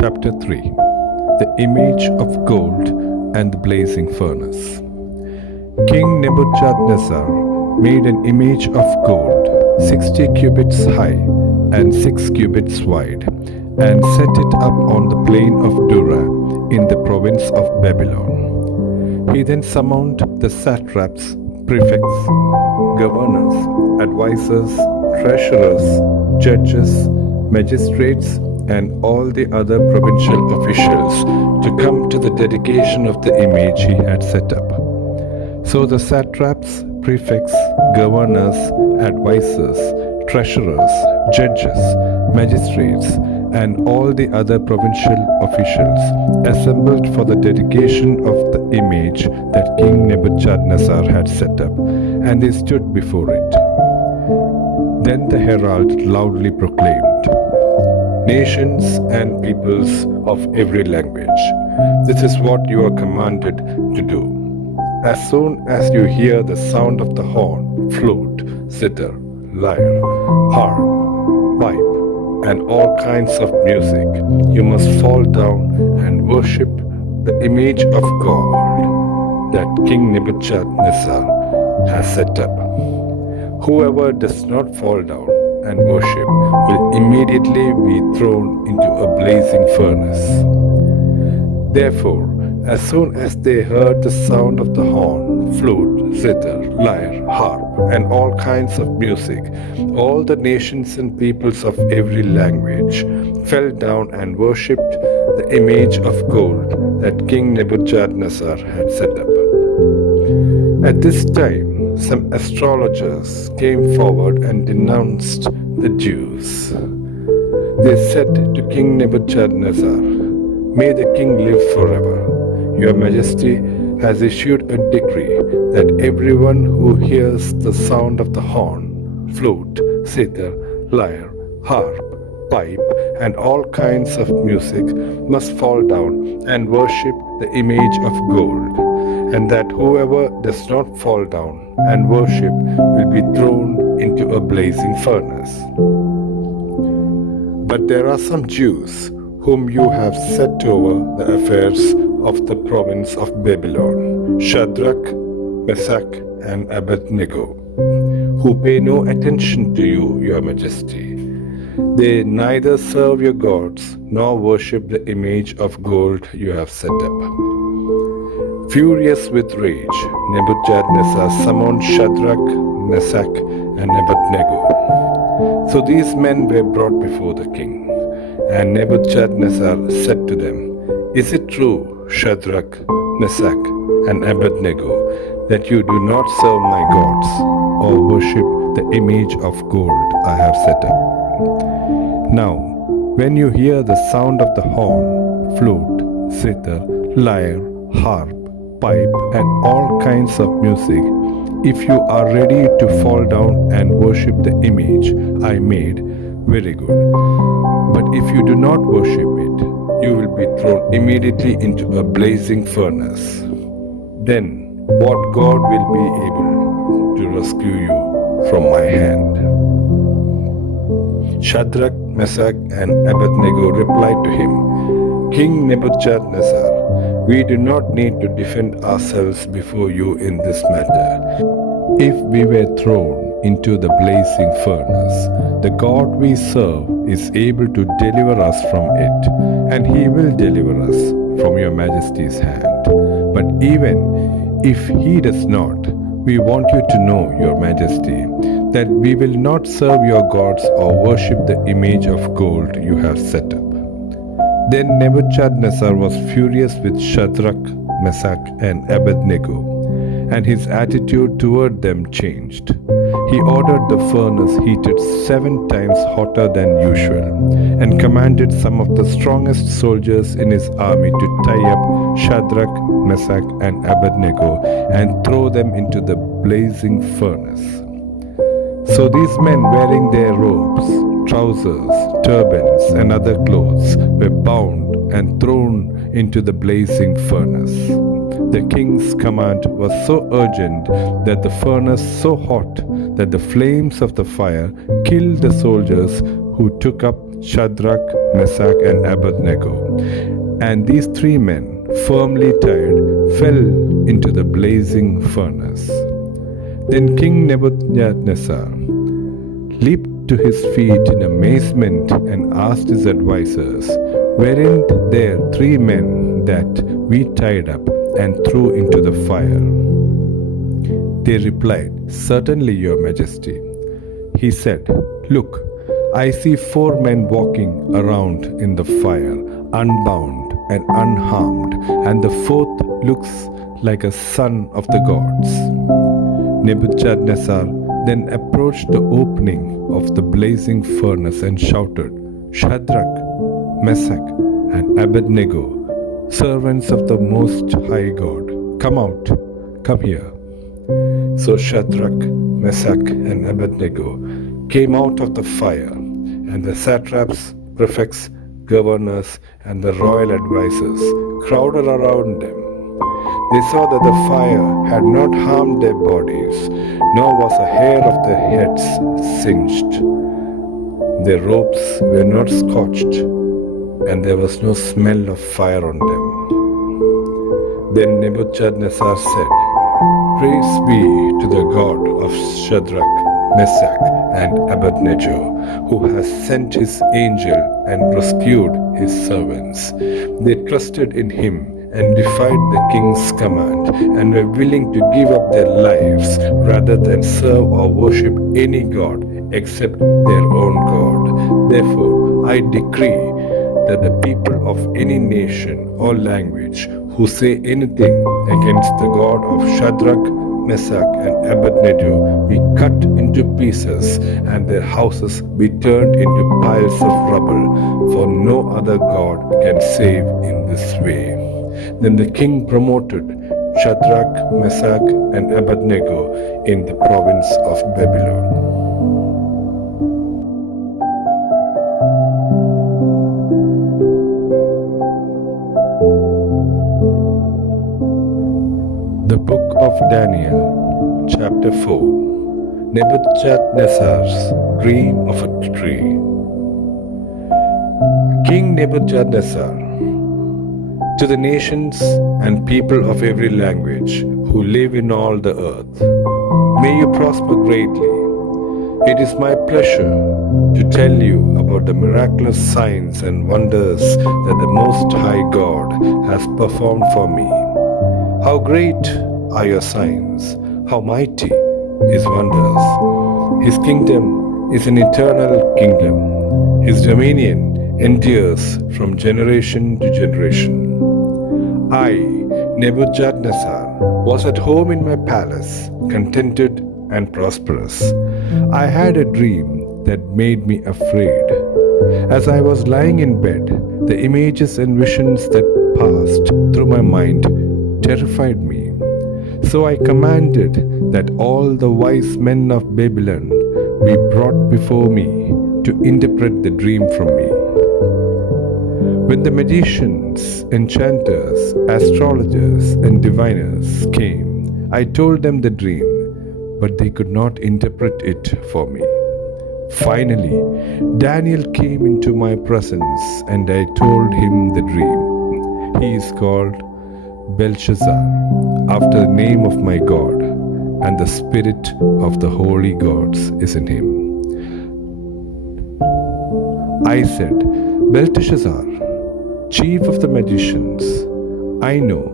Chapter 3 The Image of Gold and the Blazing Furnace. King Nebuchadnezzar made an image of gold, 60 cubits high and 6 cubits wide, and set it up on the plain of Dura in the province of Babylon. He then summoned the satraps, prefects, governors, advisors, treasurers, judges, magistrates, and all the other provincial officials to come to the dedication of the image he had set up. So the satraps, prefects, governors, advisors, treasurers, judges, magistrates, and all the other provincial officials assembled for the dedication of the image that King Nebuchadnezzar had set up, and they stood before it. Then the herald loudly proclaimed, "Nations and peoples of every language, this is what you are commanded to do. As soon as you hear the sound of the horn, flute, zither, lyre, harp, pipe, and all kinds of music, you must fall down and worship the image of God that King Nebuchadnezzar has set up. Whoever does not fall down and worship will immediately be thrown into a blazing furnace." Therefore, as soon as they heard the sound of the horn, flute, zither, lyre, harp, and all kinds of music, all the nations and peoples of every language fell down and worshipped the image of gold that King Nebuchadnezzar had set up. At this time, some astrologers came forward and denounced the Jews. They said to King Nebuchadnezzar, "May the king live forever. Your Majesty has issued a decree that everyone who hears the sound of the horn, flute, zither, lyre, harp, pipe, and all kinds of music must fall down and worship the image of gold, and that whoever does not fall down and worship will be thrown into a blazing furnace. But there are some Jews whom you have set over the affairs of the province of Babylon, Shadrach, Meshach, and Abednego, who pay no attention to you, your Majesty. They neither serve your gods nor worship the image of gold you have set up." Furious with rage, Nebuchadnezzar summoned Shadrach, Meshach, and Abednego. So these men were brought before the king, and Nebuchadnezzar said to them, "Is it true, Shadrach, Meshach, and Abednego, that you do not serve my gods or worship the image of gold I have set up? Now, when you hear the sound of the horn, flute, zither, lyre, harp, pipe, and all kinds of music, if you are ready to fall down and worship the image I made, very good. But if you do not worship it, you will be thrown immediately into a blazing furnace. Then what God will be able to rescue you from my hand?" Shadrach, Meshach, and Abednego replied to him, "King Nebuchadnezzar, we do not need to defend ourselves before you in this matter. If we were thrown into the blazing furnace, the God we serve is able to deliver us from it, and he will deliver us from your Majesty's hand. But even if he does not, we want you to know, your Majesty, that we will not serve your gods or worship the image of gold you have set up." Then Nebuchadnezzar was furious with Shadrach, Meshach, and Abednego, and his attitude toward them changed. He ordered the furnace heated 7 times hotter than usual, and commanded some of the strongest soldiers in his army to tie up Shadrach, Meshach, and Abednego and throw them into the blazing furnace. So these men, wearing their robes, trousers, turbans, and other clothes, were bound and thrown into the blazing furnace. The king's command was so urgent that the furnace so hot that the flames of the fire killed the soldiers who took up Shadrach, Meshach, and Abednego. And these three men, firmly tied, fell into the blazing furnace. Then King Nebuchadnezzar leaped to his feet in amazement and asked his advisers, "Weren't there three men that we tied up and threw into the fire?" They replied, "Certainly, Your Majesty." He said, "Look, I see four men walking around in the fire, unbound and unharmed, and the fourth looks like a son of the gods." Nebuchadnezzar then approached the opening of the blazing furnace and shouted, "Shadrach, Meshach, and Abednego, servants of the Most High God, come out, come here." So Shadrach, Meshach, and Abednego came out of the fire, and the satraps, prefects, governors, and the royal advisers crowded around them. They saw that the fire had not harmed their bodies, nor was a hair of their heads singed. Their robes were not scorched, and there was no smell of fire on them. Then Nebuchadnezzar said, "Praise be to the God of Shadrach, Meshach, and Abednego, who has sent his angel and rescued his servants." They trusted in him and defied the king's command, and were willing to give up their lives rather than serve or worship any god except their own God. Therefore, I decree that the people of any nation or language who say anything against the God of Shadrach, Meshach, and Abednego be cut into pieces, and their houses be turned into piles of rubble, for no other God can save in this way. Then the king promoted Shadrach, Meshach, and Abednego in the province of Babylon. The Book of Daniel, Chapter 4. Nebuchadnezzar's Dream of a Tree. King Nebuchadnezzar, to the nations and people of every language who live in all the earth, may you prosper greatly. It is my pleasure to tell you about the miraculous signs and wonders that the Most High God has performed for me. How great are your signs, how mighty his wonders. His kingdom is an eternal kingdom. His dominion endures from generation to generation. I, Nebuchadnezzar, was at home in my palace, contented and prosperous. I had a dream that made me afraid. As I was lying in bed, the images and visions that passed through my mind terrified me. So I commanded that all the wise men of Babylon be brought before me to interpret the dream from me. When the magicians, enchanters, astrologers, and diviners came, I told them the dream, but they could not interpret it for me. Finally, Daniel came into my presence, and I told him the dream. He is called Belshazzar, after the name of my God, and the spirit of the holy gods is in him. I said, "Belteshazzar, chief of the magicians, I know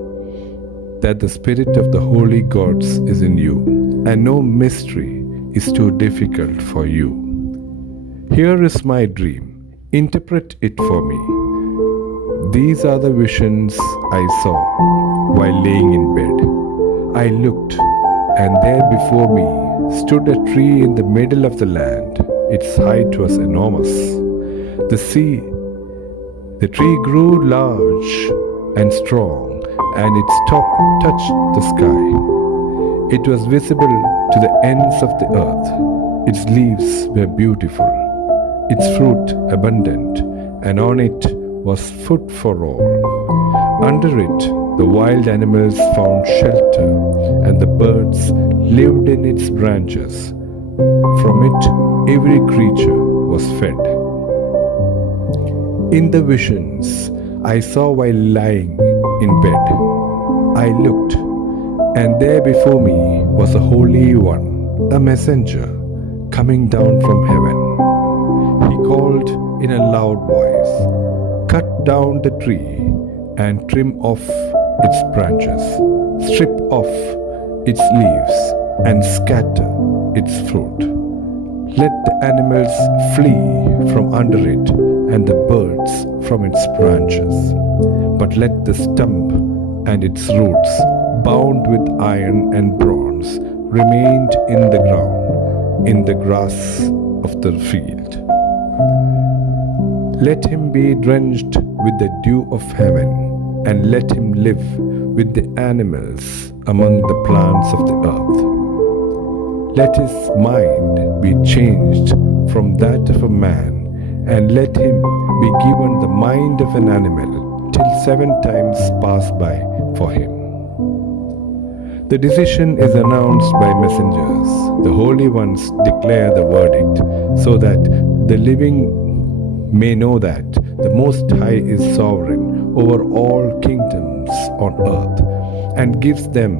that the spirit of the holy gods is in you, and no mystery is too difficult for you. Here is my dream. Interpret it for me. These are the visions I saw while laying in bed. I looked, and there before me stood a tree in the middle of the land. Its height was enormous. The tree grew large and strong, and its top touched the sky. It was visible to the ends of the earth. Its leaves were beautiful, its fruit abundant, and on it was food for all. Under it, the wild animals found shelter, and the birds lived in its branches. From it, every creature was fed. In the visions I saw while lying in bed, I looked, and there before me was a Holy One, a messenger, coming down from heaven. He called in a loud voice, "Cut down the tree and trim off its branches, strip off its leaves and scatter its fruit. Let the animals flee from under it and the birds from its branches. But let the stump and its roots, bound with iron and bronze, remain in the ground, in the grass of the field. Let him be drenched with the dew of heaven, and let him live with the animals among the plants of the earth. Let his mind be changed from that of a man, and let him be given the mind of an animal, till 7 times pass by for him." The decision is announced by messengers. The holy ones declare the verdict, so that the living may know that the Most High is sovereign over all kingdoms on earth, and gives them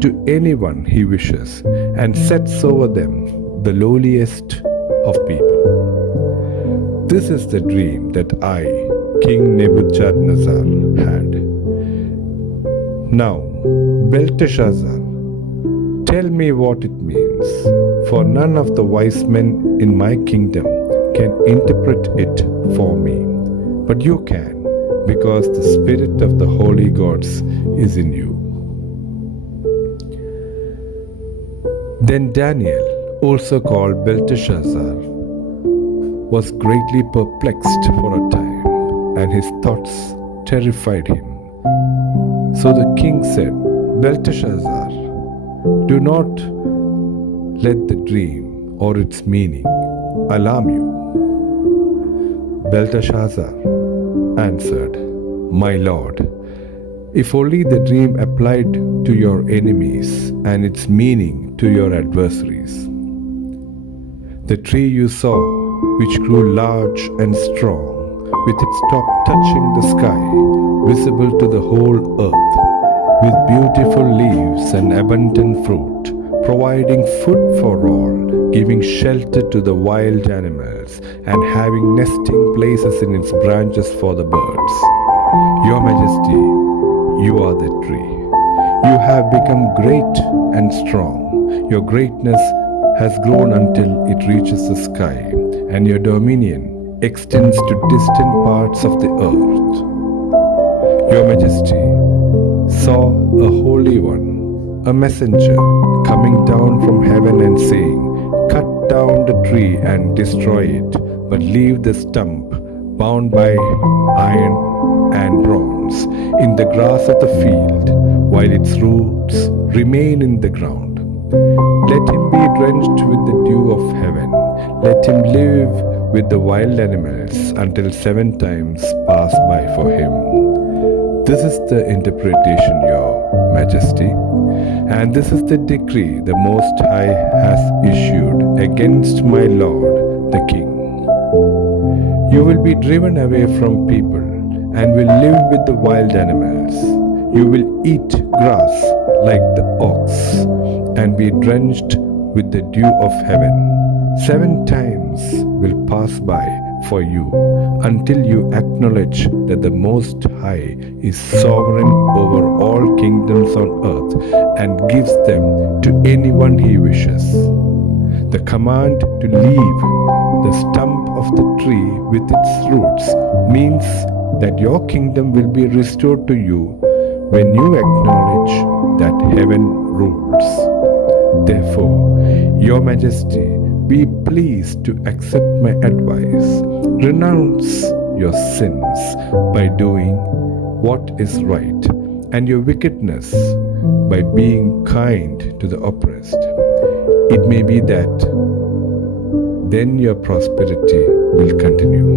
to anyone he wishes, and sets over them the lowliest of people. This is the dream that I, King Nebuchadnezzar, had. Now, Belteshazzar, tell me what it means, for none of the wise men in my kingdom can interpret it for me, but you can, because the spirit of the holy gods is in you. Then Daniel, also called Belteshazzar, was greatly perplexed for a time, and his thoughts terrified him. So the king said, "Belteshazzar, do not let the dream or its meaning alarm you." Belteshazzar answered, "My lord, if only the dream applied to your enemies and its meaning to your adversaries. The tree you saw, which grew large and strong, with its top touching the sky, visible to the whole earth, with beautiful leaves and abundant fruit, providing food for all, giving shelter to the wild animals, and having nesting places in its branches for the birds. Your Majesty, you are that tree. You have become great and strong. Your greatness has grown until it reaches the sky, and your dominion extends to distant parts of the earth. Your Majesty saw a holy one, a messenger, coming down from heaven and saying, "Cut down the tree and destroy it, but leave the stump bound by iron and bronze in the grass of the field, while its roots remain in the ground. Let him be drenched with the dew of heaven. Let him live with the wild animals until 7 times pass by for him." This is the interpretation, Your Majesty, and this is the decree the Most High has issued against my lord, the king. You will be driven away from people and will live with the wild animals. You will eat grass like the ox and be drenched with the dew of heaven. 7 times will pass by for you until you acknowledge that the Most High is sovereign over all kingdoms on earth and gives them to anyone he wishes. The command to leave the stump of the tree with its roots means that your kingdom will be restored to you when you acknowledge that heaven rules. Therefore, Your Majesty, be pleased to accept my advice. Renounce your sins by doing what is right, and your wickedness by being kind to the oppressed. It may be that then your prosperity will continue.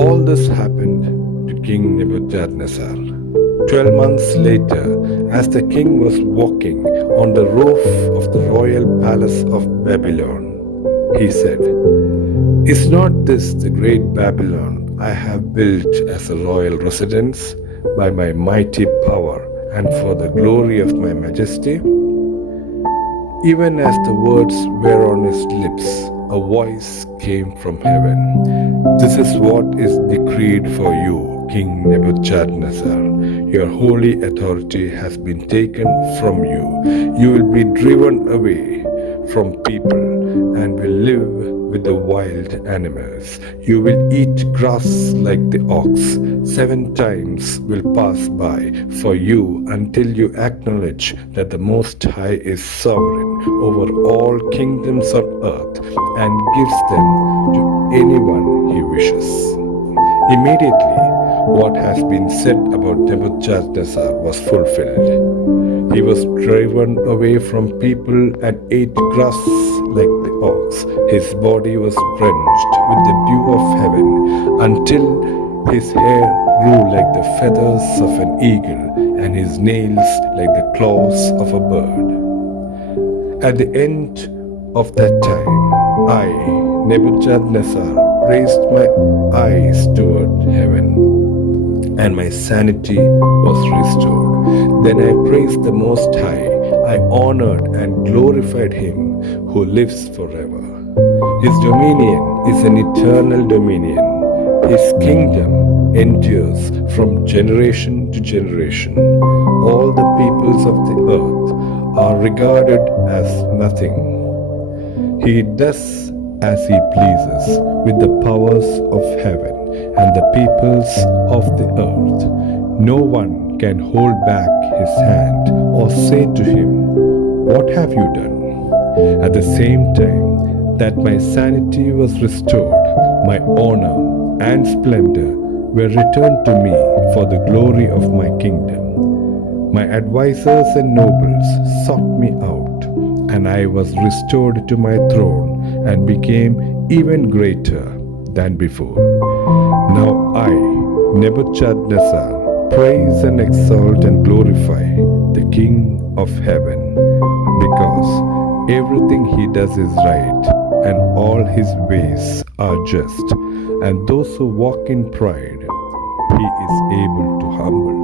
All this happened to King Nebuchadnezzar. 12 months later, as the king was walking on the roof of the royal palace of Babylon, he said, Is not this the great Babylon I have built as a royal residence by my mighty power and for the glory of my majesty? Even as the words were on his lips, a voice came from heaven. This is what is decreed for you, King Nebuchadnezzar. Your holy authority has been taken from you. You will be driven away from people and will live with the wild animals. You will eat grass like the ox. 7 times will pass by for you until you acknowledge that the Most High is sovereign over all kingdoms on earth and gives them to anyone he wishes. Immediately, what has been said about Nebuchadnezzar was fulfilled. He was driven away from people and ate grass like the ox. His body was drenched with the dew of heaven until his hair grew like the feathers of an eagle and his nails like the claws of a bird. At the end of that time, I, Nebuchadnezzar, raised my eyes toward heaven, and my sanity was restored. Then I praised the Most High. I honored and glorified him who lives forever. His dominion is an eternal dominion. His kingdom endures from generation to generation. All the peoples of the earth are regarded as nothing. He does as he pleases with the powers of heaven and the peoples of the earth. No one can hold back his hand or say to him, "What have you done?" At the same time that my sanity was restored, my honor and splendor were returned to me for the glory of my kingdom. My advisors and nobles sought me out, and I was restored to my throne and became even greater than before. Now I, Nebuchadnezzar, praise and exalt and glorify the King of heaven, because everything he does is right, and all his ways are just, and those who walk in pride, he is able to humble.